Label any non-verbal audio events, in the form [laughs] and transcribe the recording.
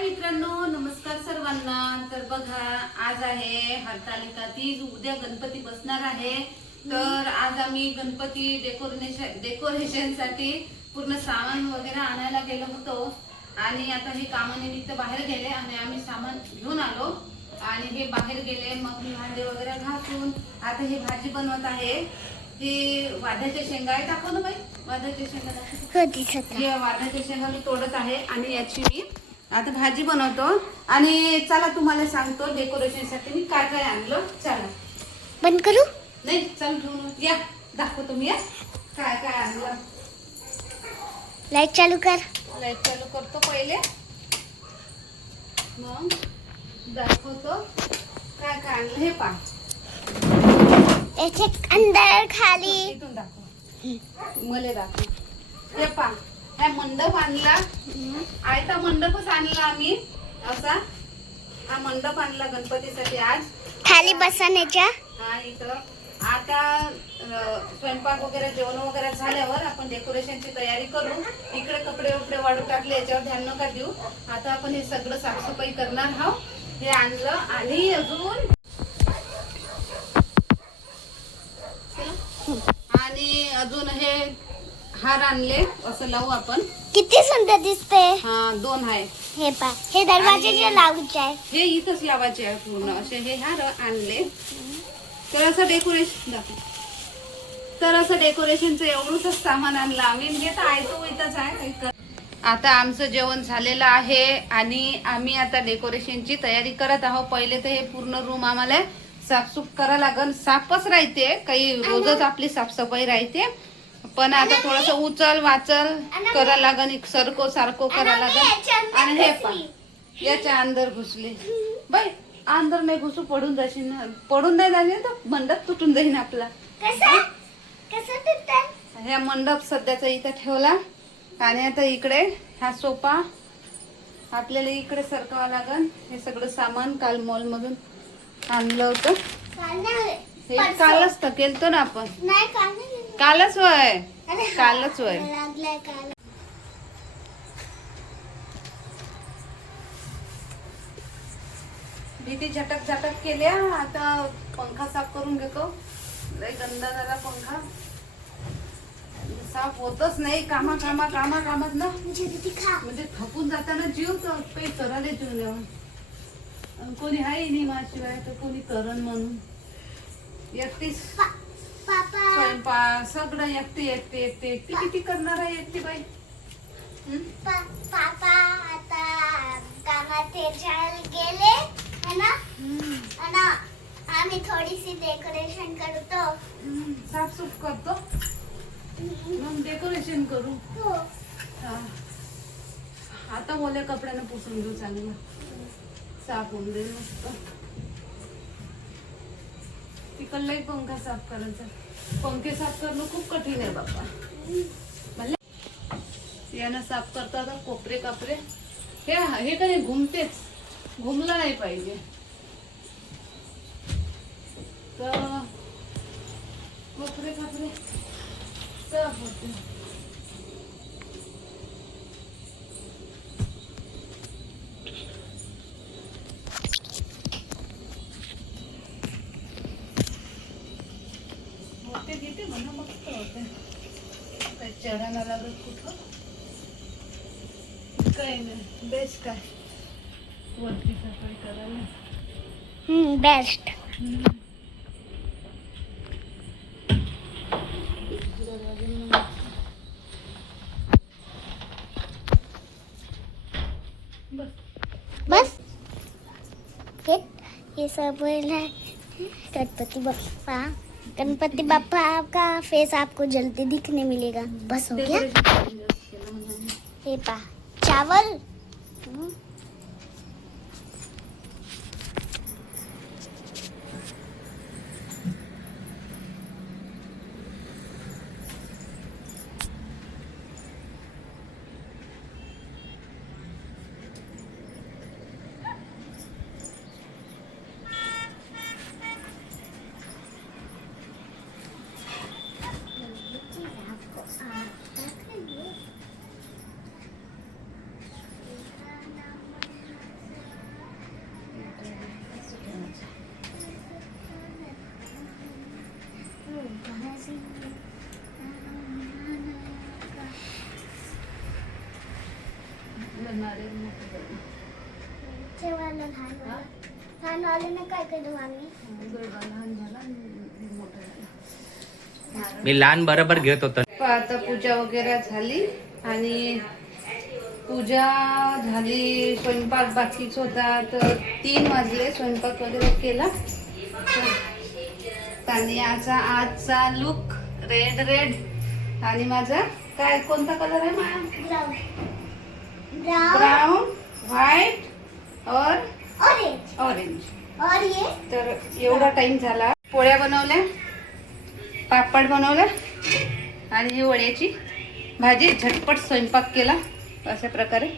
मित्रांनो नमस्कार सर्वांना. तर बघा आज आहे हरतालिका तीज. उद्या गणपती बसणार आहे. तर आज आम्ही गणपती डेकोरेशन डेकोरेशनसाठी पूर्ण सामान वगैरे आणायला गेलो होतो. आणि आता हे कामानिमित्त बाहेर गेले आणि आम्ही सामान घेऊन आलो. आणि हे बाहेर गेले मग मी भांडे वगैरे घासून. आता ही भाजी बनवत आहे. ही वाद्याच्या शेंगा आहे. टाकू ना बाई. वाद्याच्या शेंगा वाटाच्या शेंगा मी तोडत आहे आणि याची मी आता भाजी बनवतो आणि चला तुम्हाला सांगतो डेकोरेशनसाठी मी काय काय आणलं. चला. बंद करू? नाही चल घेऊन या दाखवतो मी या काय काय आणलं. लाइट चालू कर. लाइट चालू करतो पहिले. मग दाखवतो काय काय आणलं हे पा याचे अंदर खाली. दाखव. मला दाखव. हे पा हा मंडप आणला. आयता मंडपच आणला आम्ही. असा. हा मंडप आणला गणपतीसाठी आज. खाली बसण्याच्या? हा इथं. आता स्वयंपाक वगैरे जेवण वगैरे झाल्यावर आपण डेकोरेशनची तयारी करू. इकडे कपडे वपडे वाढू टाकले याच्यावर ध्यान नका देऊ. आता आपण हे सगळं साफसफाई करणार आहोत. हे आणलं आणि अजून आणि अजून हे हार आणले असं लावू आपण. किती सुंदर दिसते हा दोन आहे हे पा हे दरवाजाचे आणि- लावूचे आहे हे इथंच लावायचे आहे पूर्ण. असे हे हार आणले. तर असं डेकोरेशन दाखव तर असं डेकोरेशनचं एवढंच सामान आणलं आम्ही. म्हणजे आहे तो इथंच आहे. आता आमचं जेवण झालेलं आहे आणि आम्ही आता डेकोरेशनची तयारी करत आहोत. पहिले तर हे पूर्ण रूम आम्हाला साफसूफ करा लागल साफच राहते. काही रोजच आपली साफसफाई राहते. पण आता थोडस उचल वाचल करा लागन सरको सारखो करा लागन. आणि हे पा याच्या अंदर घुसले. [laughs] बाई अंदर नाही घुसू पडून जाशील ना. पडून नाही झाले तर मंडप तुटून जाईन आपला. कसं? कसं तुटतं ह्या मंडप सध्याचा इथं ठेवला. आणि आता इकडे हा सोफा आपल्याला इकडे सरकावा लागन. हे सगळं सामान काल मॉल मधून आणलं होतं. हे. कालच तर केलतो ना आपण. कालच वय. कालच वय. भीती झटक झटक केल्या. आता पंखा साफ करून घेतो. लय गंदा झाला पंखा. साफ होतच नाही. कामा कामा कामा कामात ना. म्हणजे म्हणजे थकून जाताना जीव काही करायला जीव अन कोणी आहे नाही माझ्याशिवाय तर कोणी करण म्हणून. एकटीच. स्वयंपाक सगळं एकटी एकटी एकटी एकटी. किती करणार आहे एकटी बाई? पापा आता कामात ते गेले है ना? हं. आणि आम्ही थोडीशी डेकोरेशन करतो. साफसूफ करतो. मग डेकोरेशन करू. हो. आता ओल्या कपड्यानं पुसून घेऊ चांगलं. साफ होऊन जाईल मस्त. तिकडलाही पंखा साफ करायचा पंखे साफ करणं खूप कठीण आहे बाप्पा. यानं साफ करता आता कोपरे कापरे. हे हे काही घुमतेच. घुमलं नाही पाहिजे. तर कोपरे कापरे साफ होते मला मस्त होते काही चढायला लागत कुठं काही नाही. बेस्ट काय वरती सफाई करायला बेस्ट बस बस हे ये गणपती है गणपति गणपति बप्पा का फेस आपको जल्दी दिखने मिलेगा। बस हो गया. ये पा चावल हम्म, आपको आता बनणार आहे मोठं बनणार. ठेवायला लहान वाला. लहान वाल्याने काय केलं आम्ही? आणि हे. मी लहान बरोबर घेत होतो. प- आता पूजा वगैरे झाली आणि पूजा झाली स्वयंपाक बाकीच होता तर तीन वाजले स्वयंपाक वगैरे केला. तानियाचा आजचा लुक रेड रेड आणि माझा काय कोणता कलर आहे माझा ब्राउन ब्राउन ब्राऊन व्हाईट और ऑरेंज ऑरेंज और ये तर एवढा टाइम झाला. पोळ्या बनवल्या पापड बनवल्या आणि ही वड्याची भाजी. झटपट स्वयंपाक केला अशा प्रकारे.